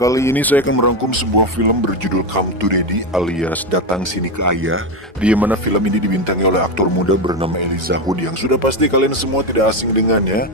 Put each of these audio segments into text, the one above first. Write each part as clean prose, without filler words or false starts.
Kali ini saya akan merangkum sebuah film berjudul Come to Daddy alias Datang Sini ke Ayah, di mana film ini dibintangi oleh aktor muda bernama Elijah Wood yang sudah pasti kalian semua tidak asing dengannya.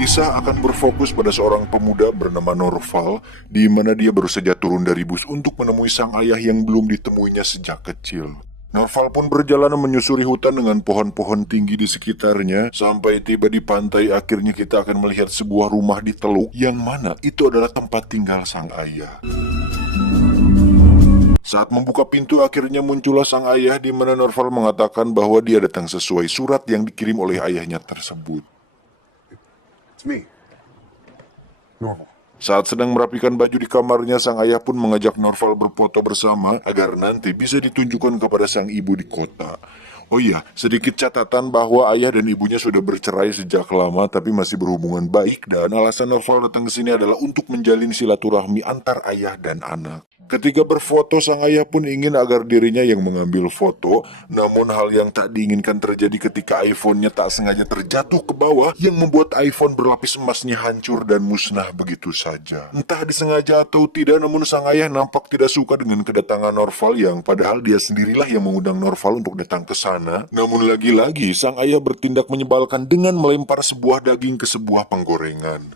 Kisah akan berfokus pada seorang pemuda bernama Norval, di mana dia baru saja turun dari bus untuk menemui sang ayah yang belum ditemuinya sejak kecil. Norval pun berjalan menyusuri hutan dengan pohon-pohon tinggi di sekitarnya. Sampai tiba di pantai, akhirnya kita akan melihat sebuah rumah di teluk, yang mana itu adalah tempat tinggal sang ayah. Saat membuka pintu, akhirnya muncullah sang ayah, di mana Norval mengatakan bahwa dia datang sesuai surat yang dikirim oleh ayahnya tersebut. It's me. Norval. Saat sedang merapikan baju di kamarnya, sang ayah pun mengajak Norval berfoto bersama agar nanti bisa ditunjukkan kepada sang ibu di kota. Oh iya, sedikit catatan bahwa ayah dan ibunya sudah bercerai sejak lama tapi masih berhubungan baik, dan alasan Norval datang ke sini adalah untuk menjalin silaturahmi antar ayah dan anak. Ketika berfoto, sang ayah pun ingin agar dirinya yang mengambil foto, namun hal yang tak diinginkan terjadi ketika iPhone-nya tak sengaja terjatuh ke bawah yang membuat iPhone berlapis emasnya hancur dan musnah begitu saja. Entah disengaja atau tidak, namun sang ayah nampak tidak suka dengan kedatangan Norval yang padahal dia sendirilah yang mengundang Norval untuk datang ke sana. Namun lagi-lagi sang ayah bertindak menyebalkan dengan melempar sebuah daging ke sebuah penggorengan.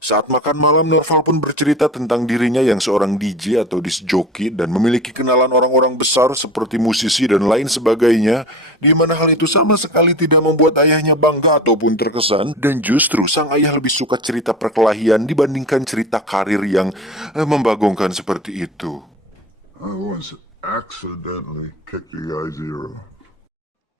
Saat makan malam, Norval pun bercerita tentang dirinya yang seorang DJ atau disc jockey dan memiliki kenalan orang-orang besar seperti musisi dan lain sebagainya, di mana hal itu sama sekali tidak membuat ayahnya bangga ataupun terkesan, dan justru sang ayah lebih suka cerita perkelahian dibandingkan cerita karir yang membagongkan seperti itu. I was accidentally kicked the guy's ear off.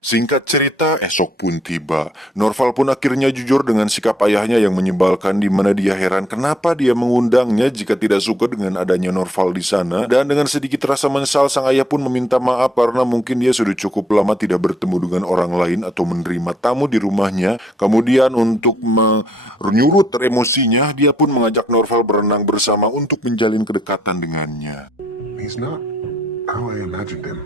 Singkat cerita, esok pun tiba. Norval pun akhirnya jujur dengan sikap ayahnya yang menyebalkan, di mana dia heran kenapa dia mengundangnya jika tidak suka dengan adanya Norval di sana. Dan dengan sedikit rasa menyesal, sang ayah pun meminta maaf karena mungkin dia sudah cukup lama tidak bertemu dengan orang lain atau menerima tamu di rumahnya. Kemudian untuk menyurut emosinya, dia pun mengajak Norval berenang bersama untuk menjalin kedekatan dengannya. He's not how I imagined him.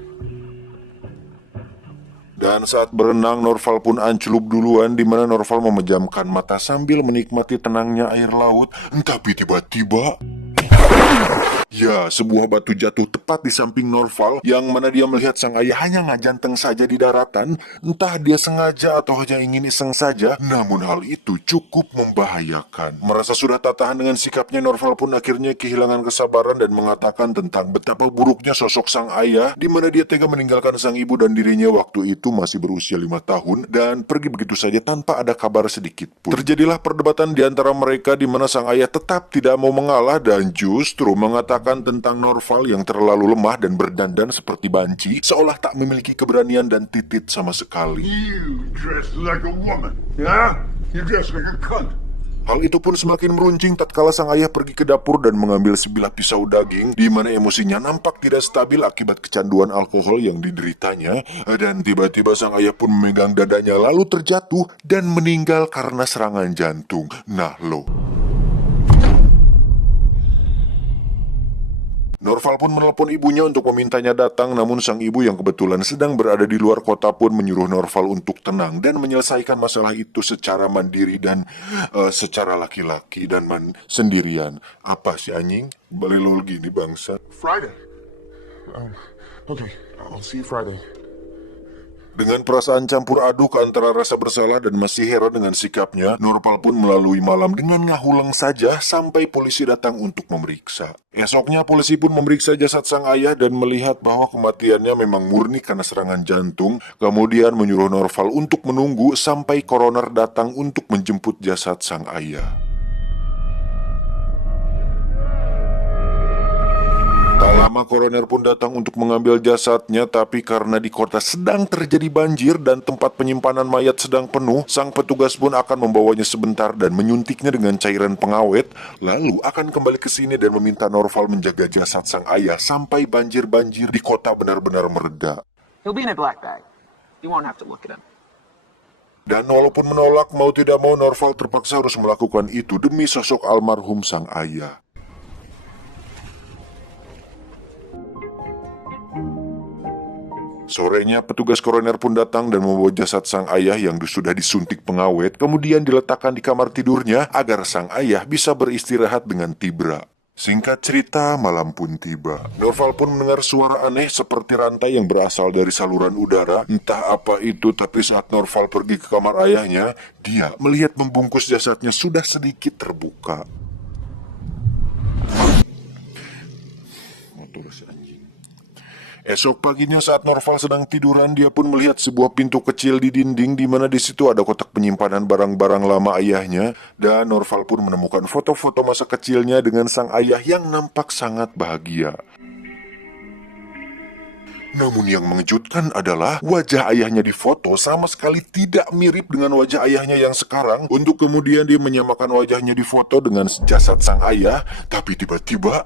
Dan saat berenang, Norval pun ancelup duluan, di mana Norval memejamkan mata sambil menikmati tenangnya air laut. Tapi tiba-tiba, ya, sebuah batu jatuh tepat di samping Norval, yang mana dia melihat sang ayah hanya ngajanteng saja di daratan. Entah dia sengaja atau hanya ingin iseng saja, namun hal itu cukup membahayakan. Merasa sudah tak tahan dengan sikapnya, Norval pun akhirnya kehilangan kesabaran dan mengatakan tentang betapa buruknya sosok sang ayah, di mana dia tega meninggalkan sang ibu dan dirinya waktu itu masih berusia 5 tahun dan pergi begitu saja tanpa ada kabar sedikit pun. Terjadilah perdebatan di antara mereka, di mana sang ayah tetap tidak mau mengalah dan justru mengatakan tentang Norval yang terlalu lemah dan berdandan seperti banci, seolah tak memiliki keberanian dan titit sama sekali. You dress like a woman, yeah? You dress like a cunt. Hal itu pun semakin meruncing tatkala sang ayah pergi ke dapur dan mengambil sebilah pisau daging, di mana emosinya nampak tidak stabil akibat kecanduan alkohol yang dideritanya, dan tiba-tiba sang ayah pun memegang dadanya lalu terjatuh dan meninggal karena serangan jantung. Nah lo. Norval pun menelpon ibunya untuk memintanya datang, namun sang ibu yang kebetulan sedang berada di luar kota pun menyuruh Norval untuk tenang dan menyelesaikan masalah itu secara mandiri dan secara laki-laki dan sendirian. Apa sih anjing? Balilol gini bangsa. Friday. Okay, I'll see you Friday. Dengan perasaan campur aduk antara rasa bersalah dan masih heran dengan sikapnya, Norval pun melalui malam dengan ngahuleng saja sampai polisi datang untuk memeriksa. Esoknya polisi pun memeriksa jasad sang ayah dan melihat bahwa kematiannya memang murni karena serangan jantung. Kemudian menyuruh Norval untuk menunggu sampai koroner datang untuk menjemput jasad sang ayah. Tak lama koroner pun datang untuk mengambil jasadnya, tapi karena di kota sedang terjadi banjir dan tempat penyimpanan mayat sedang penuh, sang petugas pun akan membawanya sebentar dan menyuntiknya dengan cairan pengawet, lalu akan kembali ke sini dan meminta Norval menjaga jasad sang ayah sampai banjir-banjir di kota benar-benar mereda. He'll be in a black bag. You won't have to look at him. Dan walaupun menolak mau tidak mau, Norval terpaksa harus melakukan itu demi sosok almarhum sang ayah. Sorenya petugas koroner pun datang dan membawa jasad sang ayah yang sudah disuntik pengawet, kemudian diletakkan di kamar tidurnya agar sang ayah bisa beristirahat dengan tibra. Singkat cerita, malam pun tiba. Norval pun mendengar suara aneh seperti rantai yang berasal dari saluran udara. Entah apa itu, tapi saat Norval pergi ke kamar ayahnya, dia melihat membungkus jasadnya sudah sedikit terbuka. Motor si anjing. Esok paginya saat Norval sedang tiduran, dia pun melihat sebuah pintu kecil di dinding di mana di situ ada kotak penyimpanan barang-barang lama ayahnya, dan Norval pun menemukan foto-foto masa kecilnya dengan sang ayah yang nampak sangat bahagia. Namun yang mengejutkan adalah wajah ayahnya di foto sama sekali tidak mirip dengan wajah ayahnya yang sekarang. Untuk kemudian dia menyamakan wajahnya di foto dengan jasad sang ayah, tapi tiba-tiba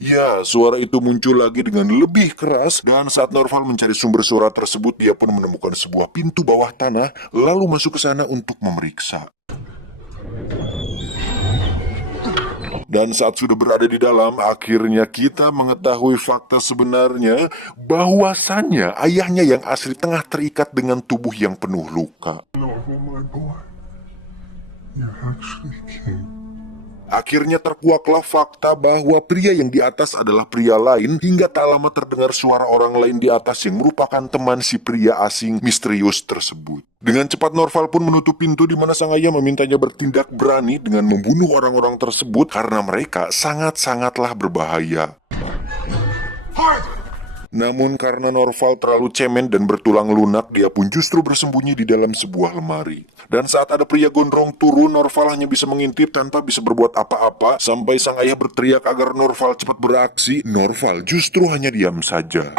ya, suara itu muncul lagi dengan lebih keras, dan saat Norval mencari sumber suara tersebut, dia pun menemukan sebuah pintu bawah tanah, lalu masuk ke sana untuk memeriksa. Dan saat sudah berada di dalam, akhirnya kita mengetahui fakta sebenarnya bahwasannya ayahnya yang asli tengah terikat dengan tubuh yang penuh luka. Norval, my boy. You're actually king. Akhirnya terkuaklah fakta bahwa pria yang di atas adalah pria lain, hingga tak lama terdengar suara orang lain di atas yang merupakan teman si pria asing misterius tersebut. Dengan cepat Norval pun menutup pintu di mana sang ayah memintanya bertindak berani dengan membunuh orang-orang tersebut karena mereka sangat-sangatlah berbahaya. Namun karena Norval terlalu cemen dan bertulang lunak, dia pun justru bersembunyi di dalam sebuah lemari. Dan saat ada pria gondrong turun, Norval hanya bisa mengintip tanpa bisa berbuat apa-apa. Sampai sang ayah berteriak agar Norval cepat beraksi, Norval justru hanya diam saja.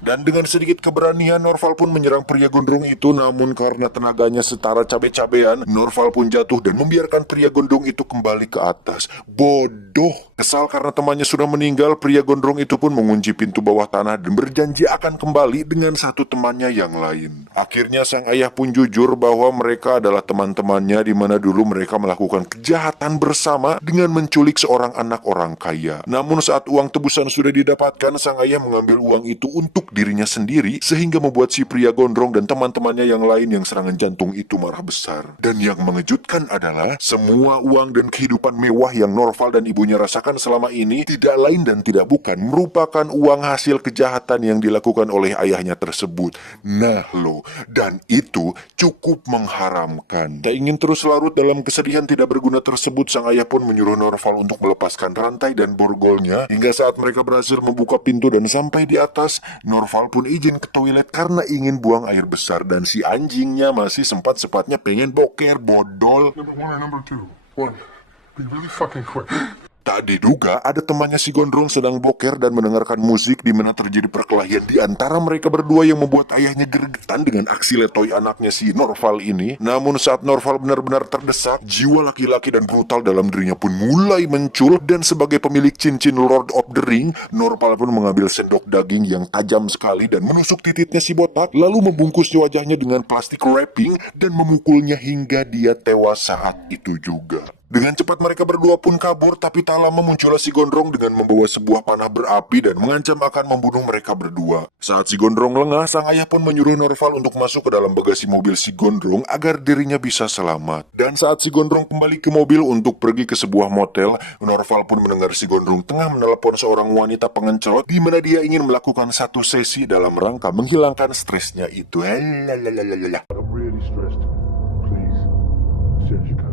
Dan dengan sedikit keberanian, Norval pun menyerang pria gondrong itu. Namun karena tenaganya setara cabe-cabean, Norval pun jatuh dan membiarkan pria gondrong itu kembali ke atas. Bodoh! Kesal karena temannya sudah meninggal, pria gondrong itu pun mengunci pintu bawah tanah dan berjanji akan kembali dengan satu temannya yang lain. Akhirnya sang ayah pun jujur bahwa mereka adalah teman-temannya, di mana dulu mereka melakukan kejahatan bersama dengan menculik seorang anak orang kaya. Namun saat uang tebusan sudah didapatkan, sang ayah mengambil uang itu untuk dirinya sendiri, sehingga membuat si pria gondrong dan teman-temannya yang lain yang serangan jantung itu marah besar. Dan yang mengejutkan adalah semua uang dan kehidupan mewah yang Norval dan ibunya rasakan selama ini tidak lain dan tidak bukan merupakan uang hasil kejahatan yang dilakukan oleh ayahnya tersebut. Nah loh, dan itu cukup mengharamkan. Tak ingin terus larut dalam kesedihan tidak berguna tersebut, sang ayah pun menyuruh Norval untuk melepaskan rantai dan borgolnya. Hingga saat mereka berhasil membuka pintu dan sampai di atas, Norval pun izin ke toilet karena ingin buang air besar, dan si anjingnya masih sempat-sempatnya pengen boker, bodol. Number one and number two. One. Be really fucking quick. Tak diduga ada temannya si gondrong sedang boker dan mendengarkan musik, di mana terjadi perkelahian di antara mereka berdua yang membuat ayahnya gregetan dengan aksi letoy anaknya si Norval ini. Namun saat Norval benar-benar terdesak, jiwa laki-laki dan brutal dalam dirinya pun mulai muncul, dan sebagai pemilik cincin Lord of the Ring, Norval pun mengambil sendok daging yang tajam sekali dan menusuk titiknya si botak, lalu membungkus wajahnya dengan plastik wrapping dan memukulnya hingga dia tewas saat itu juga. Dengan cepat mereka berdua pun kabur, tapi tak lama muncullah si gondrong dengan membawa sebuah panah berapi dan mengancam akan membunuh mereka berdua. Saat si gondrong lengah, sang ayah pun menyuruh Norval untuk masuk ke dalam bagasi mobil si gondrong agar dirinya bisa selamat. Dan saat si gondrong kembali ke mobil untuk pergi ke sebuah motel, Norval pun mendengar si gondrong tengah menelepon seorang wanita pengencot, di mana dia ingin melakukan satu sesi dalam rangka menghilangkan stresnya itu. I'm really stressed. Please. As soon as you can.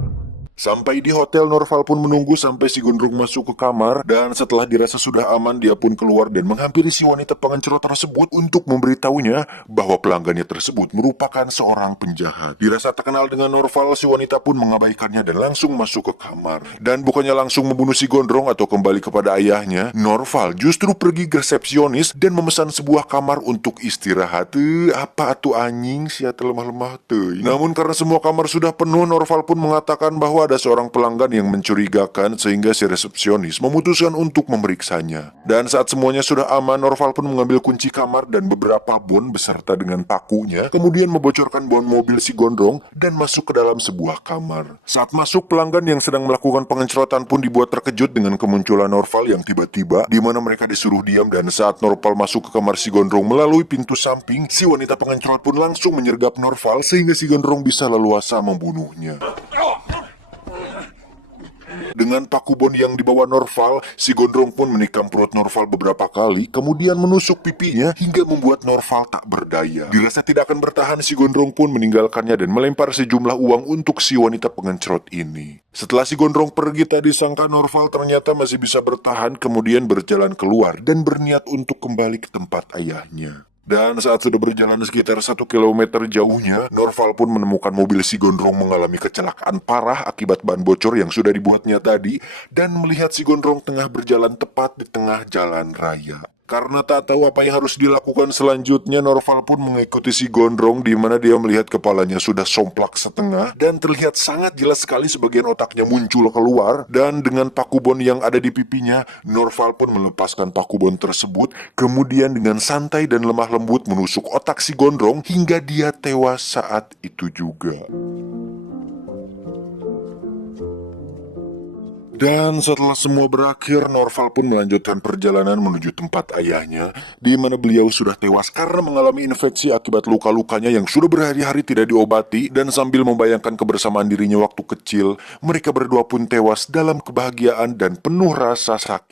Sampai di hotel, Norval pun menunggu sampai si gondrong masuk ke kamar, dan setelah dirasa sudah aman, dia pun keluar dan menghampiri si wanita pengencrot tersebut untuk memberitahunya bahwa pelanggannya tersebut merupakan seorang penjahat. Dirasa tak kenal dengan Norval, si wanita pun mengabaikannya dan langsung masuk ke kamar. Dan bukannya langsung membunuh si gondrong atau kembali kepada ayahnya, Norval justru pergi ke resepsionis dan memesan sebuah kamar untuk istirahat. Apa atuh anjing, sia lemah-lemah tuh. Namun karena semua kamar sudah penuh, Norval pun mengatakan bahwa ada seorang pelanggan yang mencurigakan sehingga si resepsionis memutuskan untuk memeriksanya. Dan saat semuanya sudah aman, Norval pun mengambil kunci kamar dan beberapa bon beserta dengan pakunya, kemudian membocorkan bon mobil si gondrong dan masuk ke dalam sebuah kamar. Saat masuk, pelanggan yang sedang melakukan pengencrotan pun dibuat terkejut dengan kemunculan Norval yang tiba-tiba, di mana mereka disuruh diam. Dan saat Norval masuk ke kamar si gondrong melalui pintu samping, si wanita pengencrot pun langsung menyergap Norval sehingga si gondrong bisa leluasa membunuhnya. Dengan paku bon yang dibawa Norval, si gondrong pun menikam perut Norval beberapa kali, kemudian menusuk pipinya hingga membuat Norval tak berdaya. Dirasa tidak akan bertahan, si gondrong pun meninggalkannya dan melempar sejumlah uang untuk si wanita pengencrot ini. Setelah si gondrong pergi, tadi sangka Norval ternyata masih bisa bertahan, kemudian berjalan keluar dan berniat untuk kembali ke tempat ayahnya. Dan saat sudah berjalan sekitar 1 kilometer jauhnya, Norval pun menemukan mobil si gondrong mengalami kecelakaan parah akibat ban bocor yang sudah dibuatnya tadi, dan melihat si gondrong tengah berjalan tepat di tengah jalan raya. Karena tak tahu apa yang harus dilakukan selanjutnya, Norval pun mengikuti si gondrong, di mana dia melihat kepalanya sudah somplak setengah dan terlihat sangat jelas sekali sebagian otaknya muncul keluar. Dan dengan paku bon yang ada di pipinya, Norval pun melepaskan paku bon tersebut, kemudian dengan santai dan lemah lembut menusuk otak si gondrong hingga dia tewas saat itu juga. Dan setelah semua berakhir, Norval pun melanjutkan perjalanan menuju tempat ayahnya, di mana beliau sudah tewas karena mengalami infeksi akibat luka-lukanya yang sudah berhari-hari tidak diobati. Dan sambil membayangkan kebersamaan dirinya waktu kecil, mereka berdua pun tewas dalam kebahagiaan dan penuh rasa sakit.